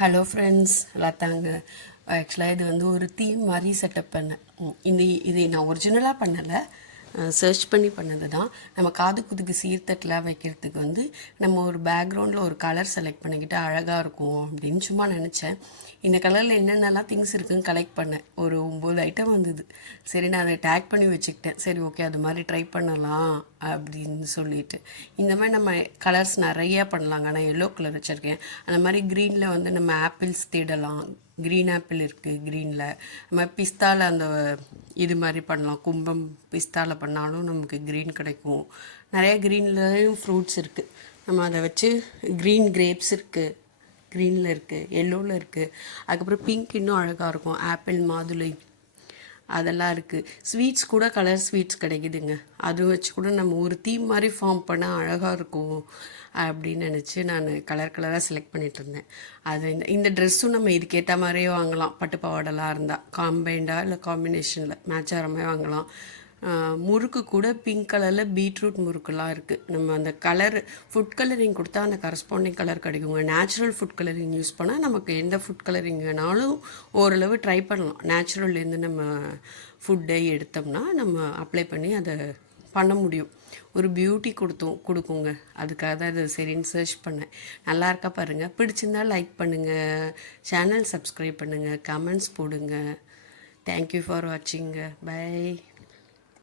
Hello friends, லதாங்க. ஆக்சுவலாக இது வந்து ஒரு தீம் மாதிரி செட்டப் பண்ணேன். இதை நான் ஒரிஜினலாக பண்ணலை, சர்ச் பண்ணி பண்ணது தான். நம்ம காது குதுக்கு சீர்தட்டலாம் வைக்கிறதுக்கு வந்து நம்ம ஒரு பேக்ரவுண்டில் ஒரு கலர் செலக்ட் பண்ணிக்கிட்டு அழகாக இருக்கும் அப்படின்னு சும்மா நினச்சேன். இந்த கலரில் என்னென்னலாம் திங்ஸ் இருக்குதுன்னு கலெக்ட் பண்ணேன். ஒரு 9 ஐட்டம் வந்தது. சரி, நான் அதை டேக் பண்ணி வச்சுக்கிட்டேன். சரி, ஓகே, அது மாதிரி ட்ரை பண்ணலாம் அப்படின்னு சொல்லிட்டு. இந்த மாதிரி நம்ம கலர்ஸ் நிறையா பண்ணலாங்க. நான் எல்லோ கலர் வச்சுருக்கேன். அந்த மாதிரி க்ரீனில் வந்து நம்ம ஆப்பிள்ஸ் தேடலாம். க்ரீன் ஆப்பிள் இருக்குது க்ரீனில். நம்ம பிஸ்தாவில் அந்த இது மாதிரி பண்ணலாம். கும்பம் பிஸ்தாவில் பண்ணாலும் நமக்கு க்ரீன் கிடைக்கும். நிறைய க்ரீன்லேயும் ஃப்ரூட்ஸ் இருக்குது. நம்ம அதை வச்சு க்ரீன் கிரேப்ஸ் இருக்குது, க்ரீனில் இருக்குது, எல்லோவில் இருக்குது. அதுக்கப்புறம் பிங்க் இன்னும் அழகாக இருக்கும். ஆப்பிள், மாதுளை அதெல்லாம் இருக்குது. ஸ்வீட்ஸ் கூட கலர் ஸ்வீட்ஸ் கிடைக்குதுங்க. அது வச்சு கூட நம்ம ஒரு தீம் மாதிரி ஃபார்ம் பண்ணால் அழகாக இருக்கும் அப்படின்னு நினச்சி நான் கலர் கலராக செலக்ட் பண்ணிகிட்டு இருந்தேன். அது இந்த ட்ரெஸ்ஸும் நம்ம இதுக்கேற்ற மாதிரியே வாங்கலாம். பட்டு பாவாடெல்லாம் இருந்தால் காம்பைண்டாக இல்லை காம்பினேஷனில் மேட்ச் ஆகிற மாதிரி வாங்கலாம். முறுக்கு கூட பிங்க் கலரில் பீட்ரூட் முறுக்குலாம் இருக்குது. நம்ம அந்த கலர் ஃபுட் கலரிங் கொடுத்தா அந்த கரஸ்பாண்டிங் கலர் கிடைக்குங்க. நேச்சுரல் ஃபுட் கலரிங் யூஸ் பண்ணால் நமக்கு எந்த ஃபுட் கலரிங் வேணாலும் ஓரளவு ட்ரை பண்ணலாம். நேச்சுரல்லேருந்து நம்ம ஃபுட்டை எடுத்தோம்னா நம்ம அப்ளை பண்ணி அதை பண்ண முடியும். ஒரு பியூட்டி கொடுக்குங்க. அதுக்காக தான் இது சரின்னு சர்ச் பண்ணேன். நல்லா இருக்கா பாருங்கள். பிடிச்சிருந்தால் லைக் பண்ணுங்கள், சேனல் சப்ஸ்கிரைப் பண்ணுங்கள், கமெண்ட்ஸ் போடுங்க. Thank you for வாட்சிங்க. பை.